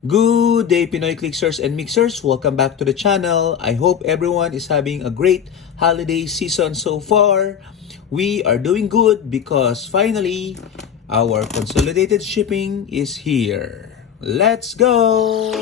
Good day, Pinoy Clicksers and Mixers. Welcome back to the channel. I hope everyone is having a great holiday season so far. We are doing good because finally our consolidated shipping is here. Let's go!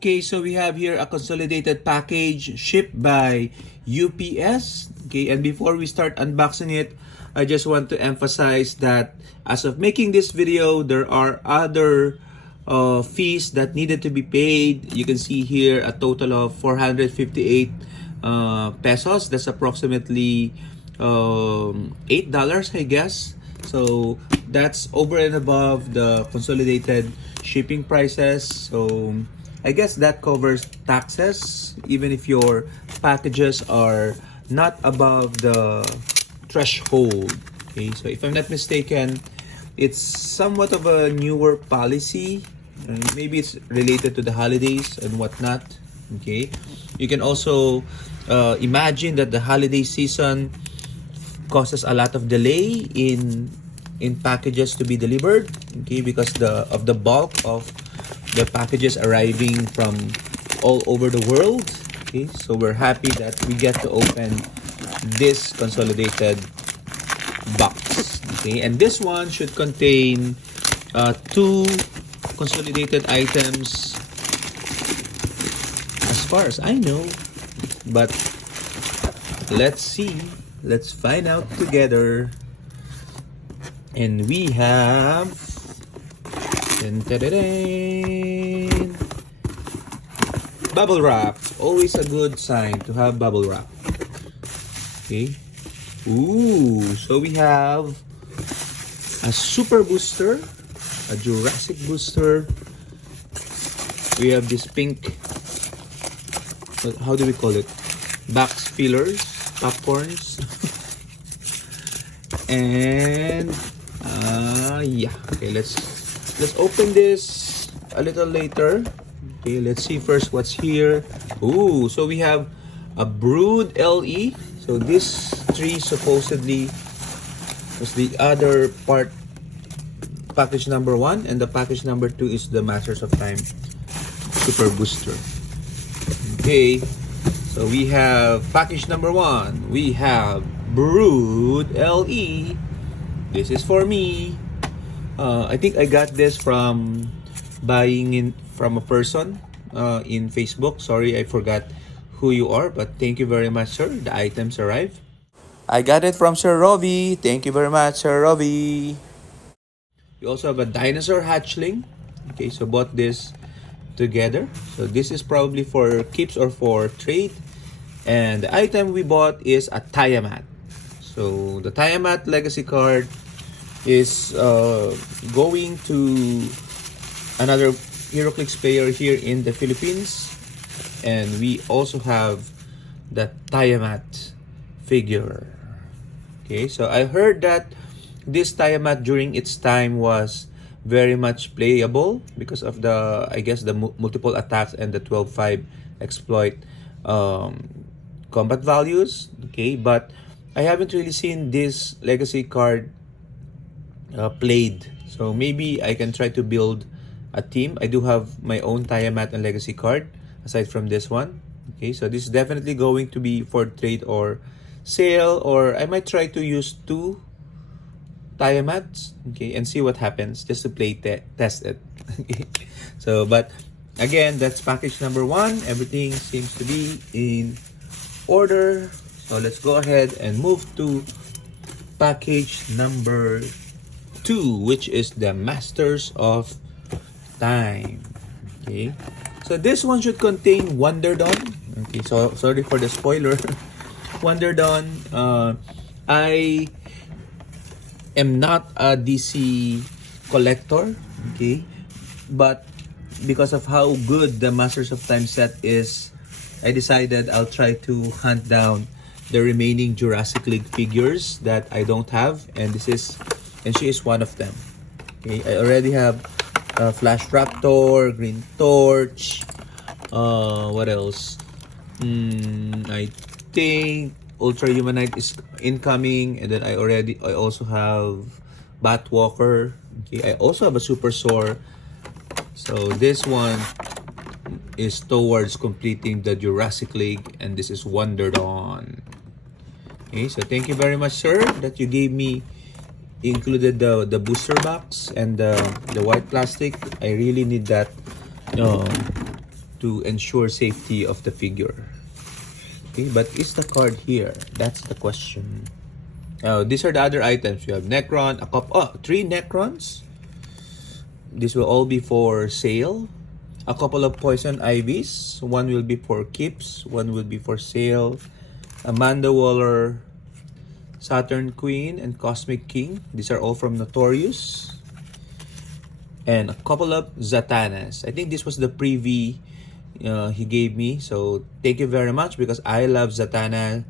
Okay, so we have here a consolidated package shipped by UPS. Okay, and before we start unboxing it, I just want to emphasize that as of making this video, there are other fees that needed to be paid. You can see here a total of 458 pesos. That's approximately $8, I guess. So that's over and above the consolidated shipping prices. So I guess that covers taxes even if your packages are not above the threshold. Okay, so if I'm not mistaken, it's somewhat of a newer policy. Maybe it's related to the holidays and whatnot. Okay, you can also imagine that the holiday season causes a lot of delay in packages to be delivered. Okay, because of the bulk of the packages arriving from all over the world. Okay, so we're happy that we get to open this consolidated box. Okay, and this one should contain two consolidated items as far as I know, but let's see, let's find out together. And we have bubble wrap. Always a good sign to have bubble wrap. Okay. Ooh, so we have a super booster, a Jurassic booster. We have this pink, how do we call it? Box fillers, popcorns. And yeah, okay, let's open this a little later. Okay, let's see first what's here. Ooh, so we have a Brood LE. So this tree supposedly was the other part, package number 1, and the package number 2 is the Masters of Time Super Booster. Okay, so we have package number 1. We have Brood LE. This is for me. I think I got this from buying in from a person in Facebook. Sorry, I forgot who you are, but thank you very much, sir. The items arrived. I got it from Sir Robbie. Thank you very much, Sir Robbie. We also have a dinosaur hatchling. Okay, so bought this together. So this is probably for keeps or for trade. And the item we bought is a Tiamat. So the Tiamat legacy card is going to another Heroclix player here in the Philippines. And we also have the Tiamat figure. Okay, so I heard that this Tiamat during its time was very much playable because of the, I guess, the multiple attacks and the 12-5 exploit combat values. Okay, but I haven't really seen this legacy card played. So maybe I can try to build a team. I do have my own Tiamat and legacy card aside from this one. Okay, so this is definitely going to be for trade or sale, or I might try to use 2 Tiamats, okay, and see what happens just to play test it. So, but again, that's package number 1. Everything seems to be in order. So let's go ahead and move to package number 2, which is the Masters of Time. Okay, so this one should contain Wonder Dawn. Okay, so sorry for the spoiler. Wonder Dawn. I am not a DC collector. Okay, but because of how good the Masters of Time set is, I decided I'll try to hunt down the remaining Jurassic League figures that I don't have, and she is one of them. Okay, I already have Flash Raptor, Green Torch. What else? I think Ultra Humanite is incoming, and then I also have Batwalker. Okay, I also have a Super Sore. So this one is towards completing the Jurassic League, and this is Wonder Dawn. Okay, so thank you very much, sir, that you gave me included the booster box and the white plastic. I really need that um, to ensure safety of the figure. Okay, but is the card here? That's the question. These are the other items. You have Necron, three Necrons. This will all be for sale. A couple of Poison Ivies. One will be for keeps. One will be for sale. Amanda Waller, Saturn Queen, and Cosmic King. These are all from Notorious. And a couple of Zatanas. I think this was the preview he gave me. So thank you very much, because I love Zatanna,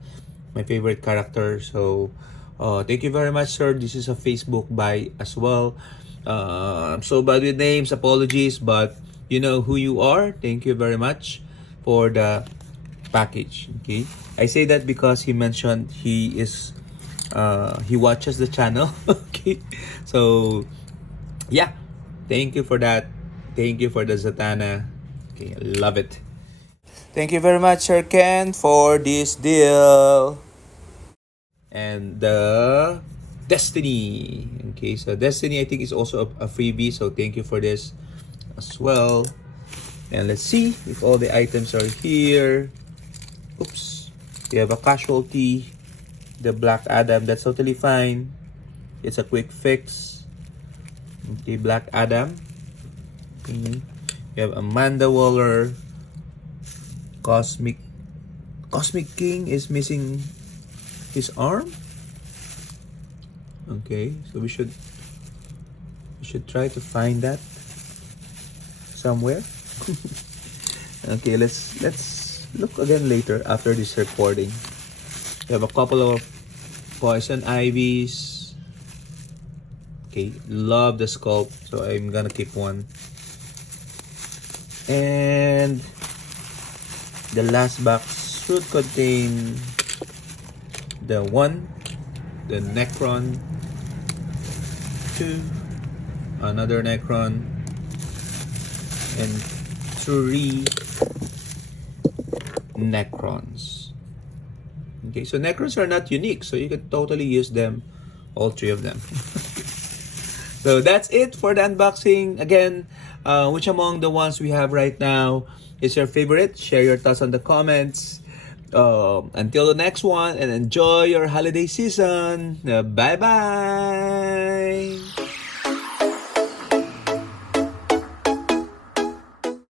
my favorite character. So thank you very much, sir. This is a Facebook buy as well. I'm so bad with names, apologies, but you know who you are. Thank you very much for the package. Okay, I say that because he mentioned he watches the channel. Okay, so yeah, thank you for that. Thank you for the Zatanna. Okay, I love it. Thank you very much, Sir Ken, for this deal. And the Destiny. Okay, so Destiny I think is also a freebie, so thank you for this as well. And let's see if all the items are here. Oops. We have a Casualty, the Black Adam, that's totally fine. It's a quick fix. Okay, Black Adam. Okay. We have Amanda Waller. Cosmic King is missing his arm. Okay, so we should try to find that somewhere. Okay, let's look again later after this recording. We have a couple of Poison Ivies. Okay, love the sculpt, so I'm gonna keep one. And the last box should contain the Necron, 2, another Necron, and 3 Necrons. Okay, so Necrons are not unique, so you can totally use them, all 3 of them. So that's it for the unboxing. Again, which among the ones we have right now is your favorite? Share your thoughts on the comments. Until the next one, and enjoy your holiday season. Bye bye.